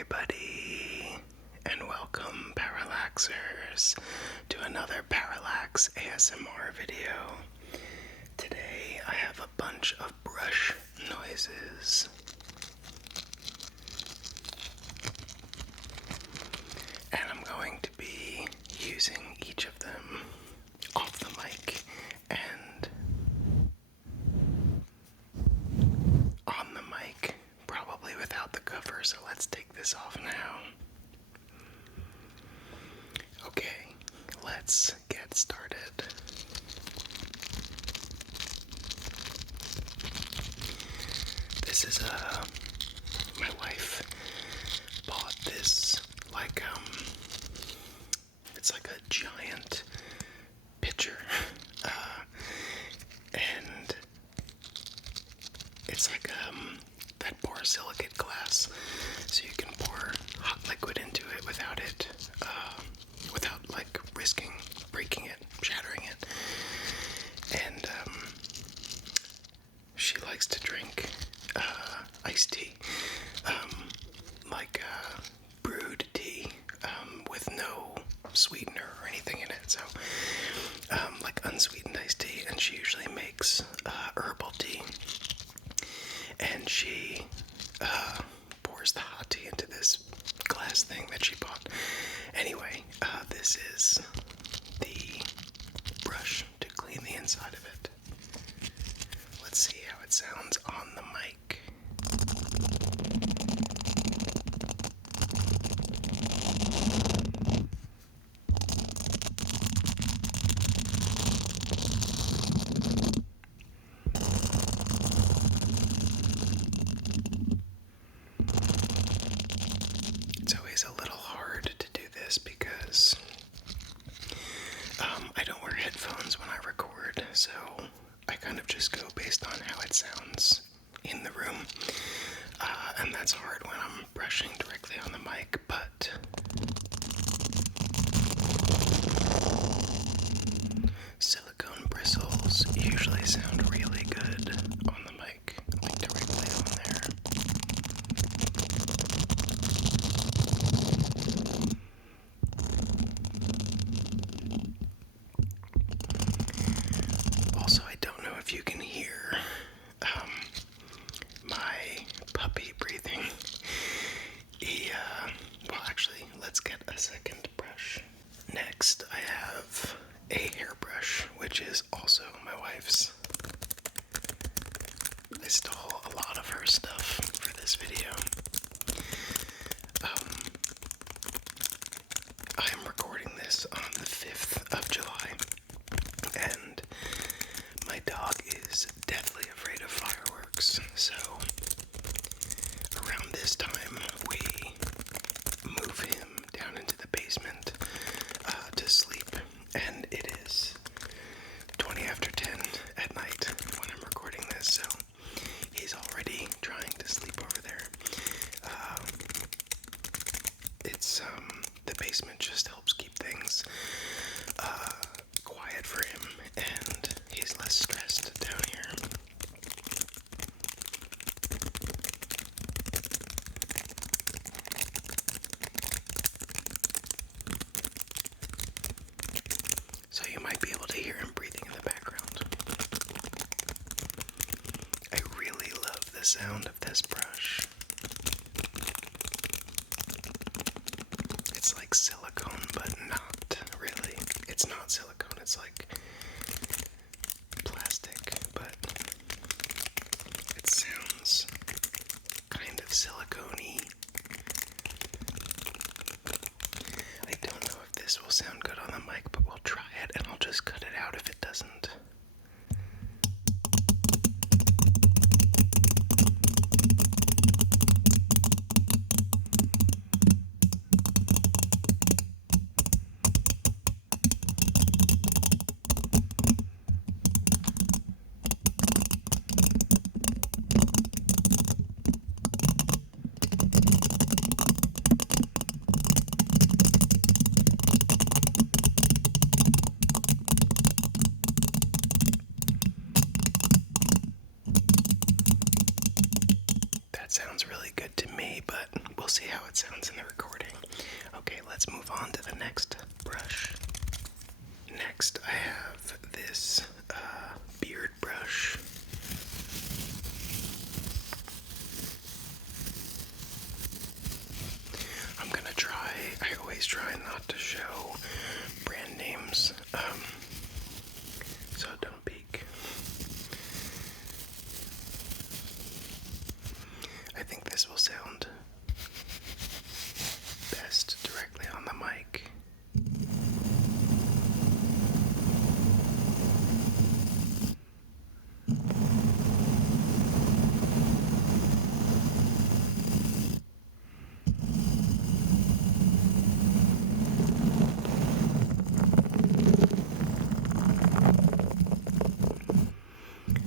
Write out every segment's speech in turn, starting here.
everybody, and welcome, Parallaxers, to another Parallax ASMR video. Today I have a bunch of brush noises. And I'm going to be using each of them off the mic and on the mic, probably without the cover, so let's take this off now. Okay, let's get started. This is my wife bought this it's like a giant pitcher, and it's like that borosilicate glass, so you can pour hot liquid into it without like risking breaking it, shattering it. And she likes to drink iced tea, brewed tea, with no sweetener or anything in it, so like unsweetened iced tea. And she usually makes herbal tea, and she pours the hot tea into this glass thing that she bought. Anyway, this is the brush to clean the inside of it. Let's see how it sounds on the mic. It's always a little hard to do this because I don't wear headphones when I record, so I kind of just go based on how it sounds in the room, and that's hard when I'm brushing directly on the mic, but silicone bristles usually sound really good on the mic, like directly on there. Also, I don't know if you can hear my puppy breathing. Well, actually, let's get a second brush. Next, I have a hairbrush, which is also my wife's. I stole a lot of her stuff for this video. I am recording this on the 5th of July, and my dog is deathly afraid of fireworks, so around this time we move him down into the basement to sleep, and it is 20 after 10 at night when I'm recording this, so he's already trying to sleep over there. It's the basement just helps keep things quiet for him, and he's less stressed down here. So you might be able to hear him breathing in the background. I really love the sound of this brush. It's like silicone, but not really. It's not silicone, it's like plastic, but it sounds kind of silicone-y. I don't know if this will sound good on the mic, but we'll try it, and I'll just cut it out if it doesn't. That sounds really good to me, but we'll see how it sounds in the recording. Okay, let's move on to the next brush. Next, I have this beard brush. I'm gonna try, I always try not to show brand names, so don't peek. I think this will sound best directly on the mic.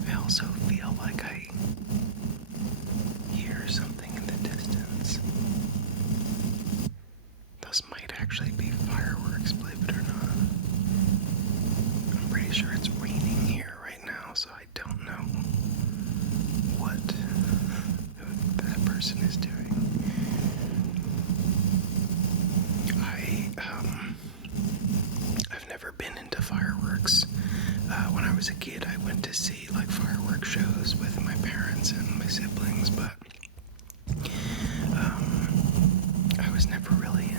I also feel like I hear something in the distance. Those might actually be fireworks, believe it or not. I'm pretty sure it's raining here right now, so I don't know what that person is doing. I've never been into fireworks. When I was a kid, I went to see like fireworks shows with my parents and my siblings, but I was never really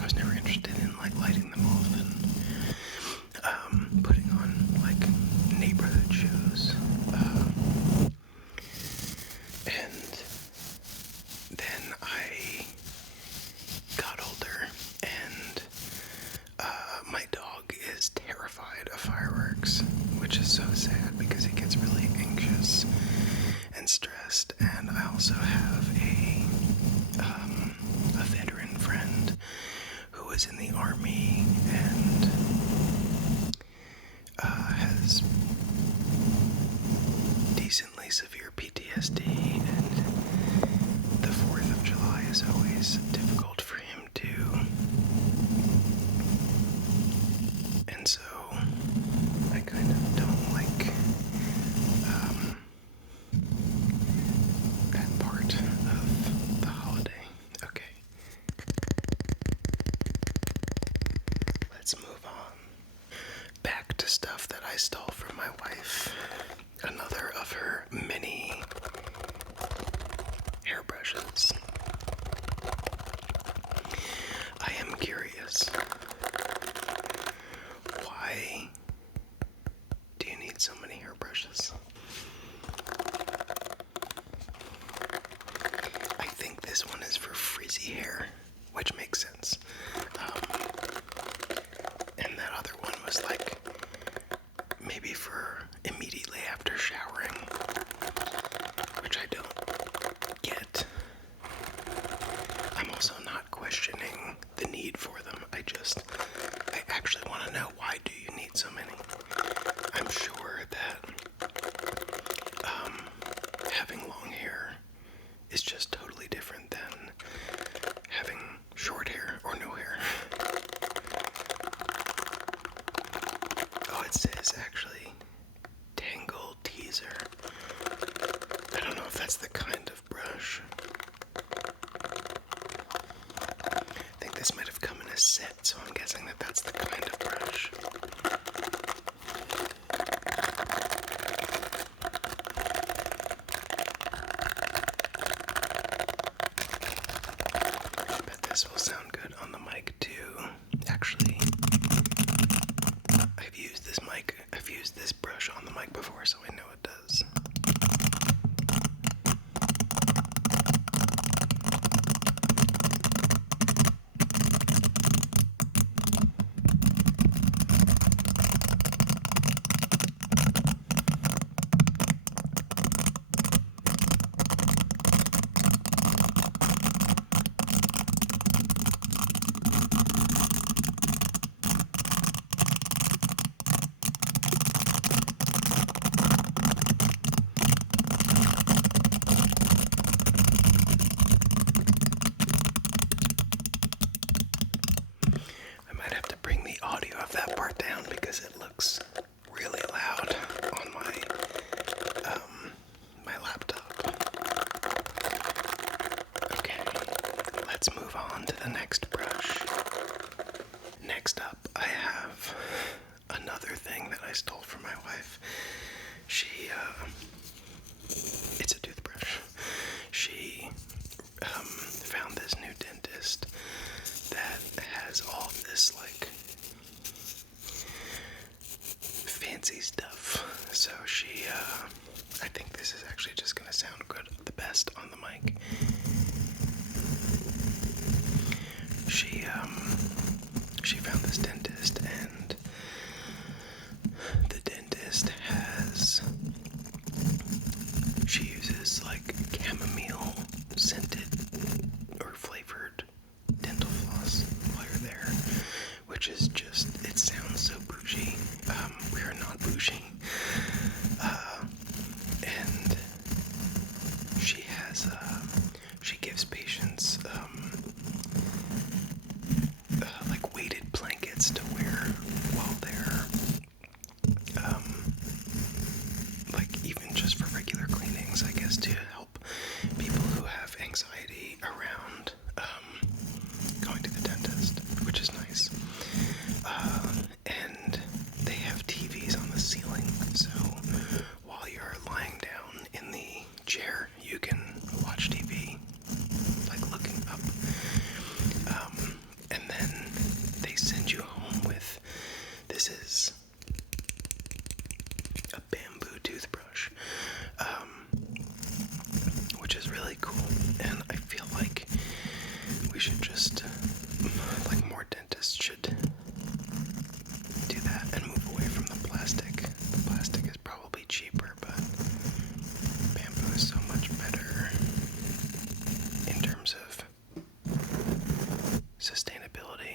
I was never interested in like lighting them off and putting on like neighborhood shows. And then I got older, and my dog is terrified of fireworks, which is so sad because he gets really anxious and stressed. And I also have a veteran friend who was in the army and has decently severe PTSD, and the 4th of July is always difficult for him too. And so I kind of don't like that part of the holiday. Okay. Let's move on. Back to stuff that I stole from my wife. Another of her many hairbrushes. I am curious. Why do you need so many hairbrushes? I think this one is for frizzy hair, which makes sense. And that other one was like maybe for immediately after showering, which I don't get. I'm also not questioning the need for them. I actually want to know, why do you need so many? I'm sure that having long hair is just totally different than having short hair or no hair. Oh, it says actually Tangle Teaser. I don't know if that's the kind of brush. I think this might have come in a set, so I'm guessing that that's the kind of brush. I bet this will sound good on the mic too. Actually, I've used this brush on the mic before, so I know it does. Because it looks really loud on my laptop. let's move on to the next brush. Next up, I have another thing that I stole from my wife. It's a toothbrush. She found this new dentist that has all of this, like, fancy stuff. So I think this is actually just gonna sound good, the best on the mic. She found this dentist, and the dentist she uses like chamomile scented or flavored dental floss while you're there, which is just, it sounds so bougie. We are not bougie. And she gives patients like weighted blankets to wear while they're like even just for regular cleanings, I guess, to help people who have anxiety around going to the dentist, which is nice. And they have TVs on the ceiling, so while you're lying down in the chair, you can watch TV, like looking up. And then they send you home with, this is a bamboo toothbrush, which is really cool. And I feel like we should just, like, more dentists should do that and move away from the plastic. The plastic is probably cheaper, but bamboo is so much better in terms of sustainability.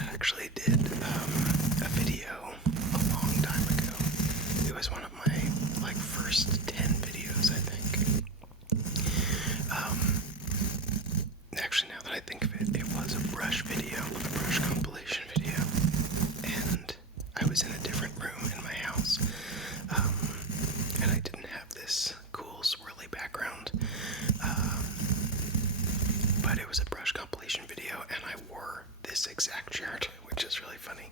I actually did a video a long time ago. It was one of my like first 10 videos, I think. Actually, now that I think of it, it was a brush video, a brush compilation video, and I was in a different room in my house, and I didn't have this cool swirly background, but it was a brush compilation video, and I wore this exact shirt, which is really funny,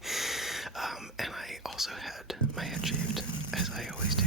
and I also had my head shaved, as I always do.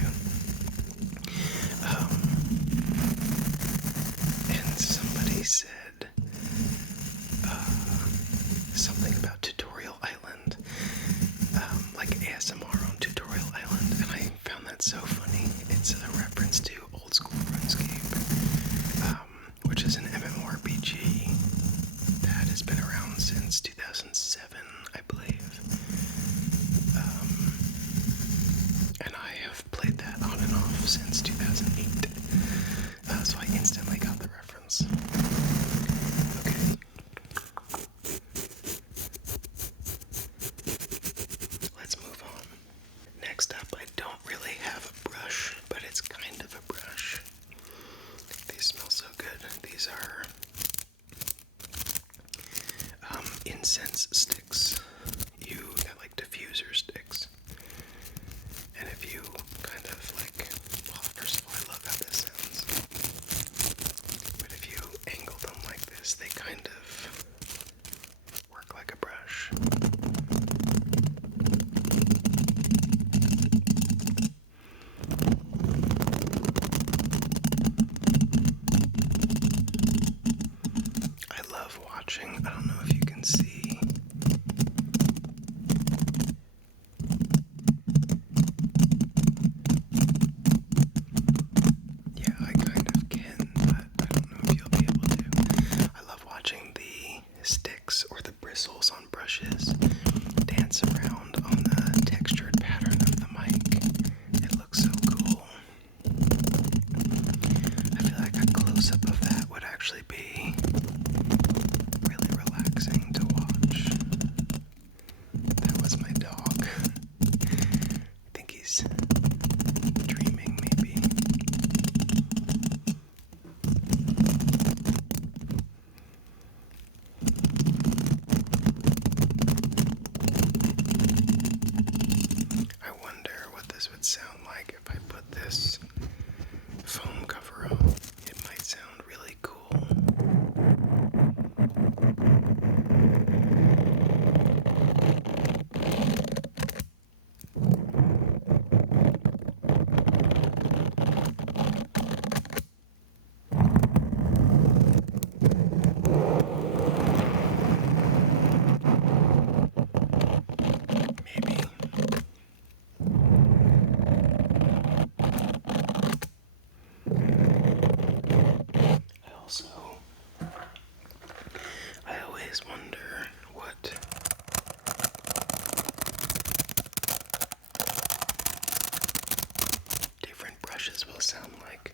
will sound like.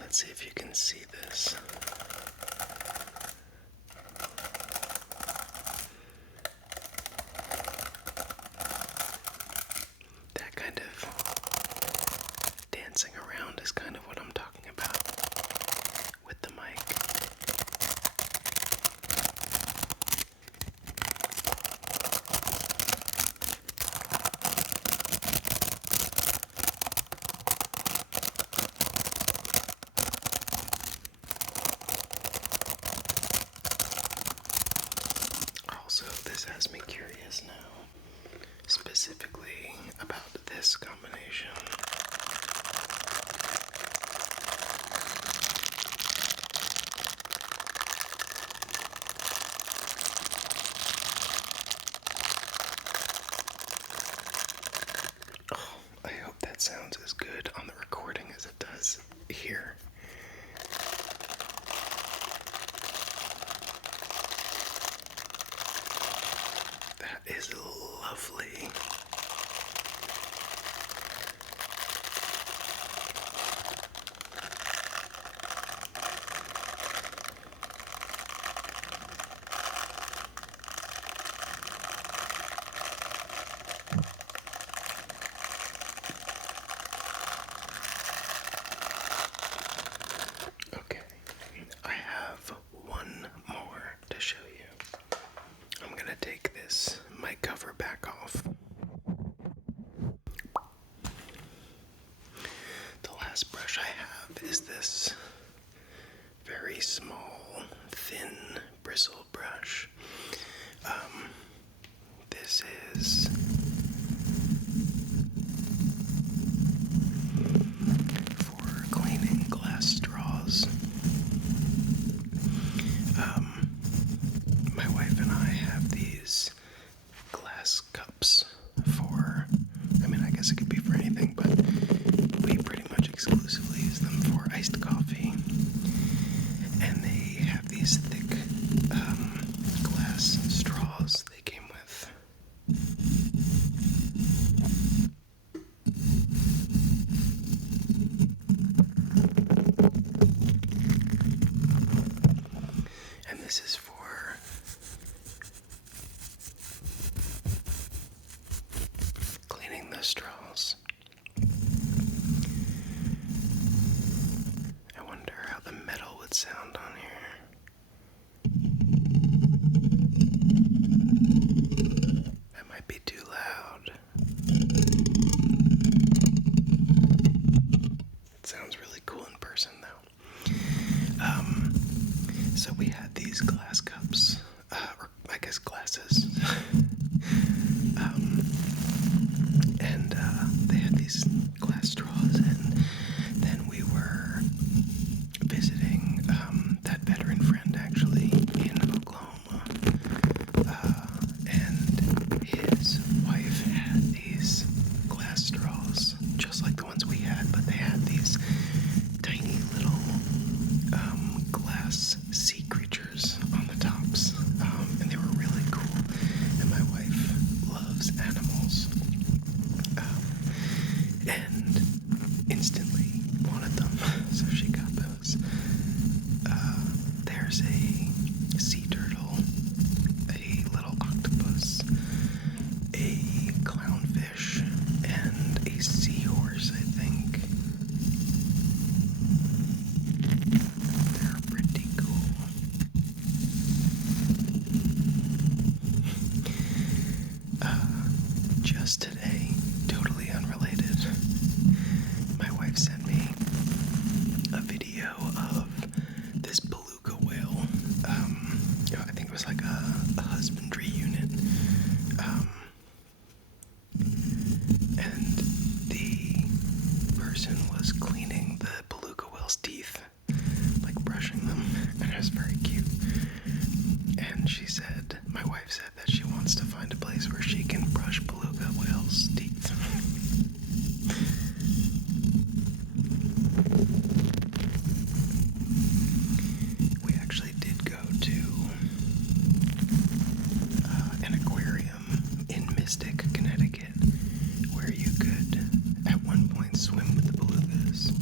Let's see if you can see this. That kind of dancing around is kind of what I'm talking about with the mic. Also, this has me curious now, specifically about this combination. Oh, I hope that sounds as good on the recording as it does here. That is lovely. Okay, I have one more to show you. I'm gonna take this mic cover back off. The last brush I have is this very small, thin bristle brush. This is for cleaning glass straws. My wife and I have these glass cups for, I guess it could be for anything, but we pretty much exclusively use them for iced coffee. And they have these thick glass straws they came with. And this is for cleaning the straws. I wonder how the metal would sound on here. That might be too loud. It sounds really cool in person though. So we had these glass cups, or I guess glasses. And they had these glass straws, and then we were visiting that veteran friend actually in Oklahoma, and his wife had these glass straws just like the ones we had, but they had these tiny little glass sea creatures on the tops, and they were really cool, and my wife loves animals, and instantly wanted them, so she got those. There's a sea turtle, a little octopus, a clownfish, and a seahorse, I think. They're pretty cool. Just today, totally unrelated, my wife sent me a video of this beluga whale. I think it was like a husbandry unit. And the person was cleaning the beluga whale's teeth, like brushing them, and it was very cute. And she said, my wife said that she wants to find a place where she can brush beluga whales' teeth. We actually did go to an aquarium in Mystic, Connecticut, where you could at one point swim with the belugas.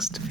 next video.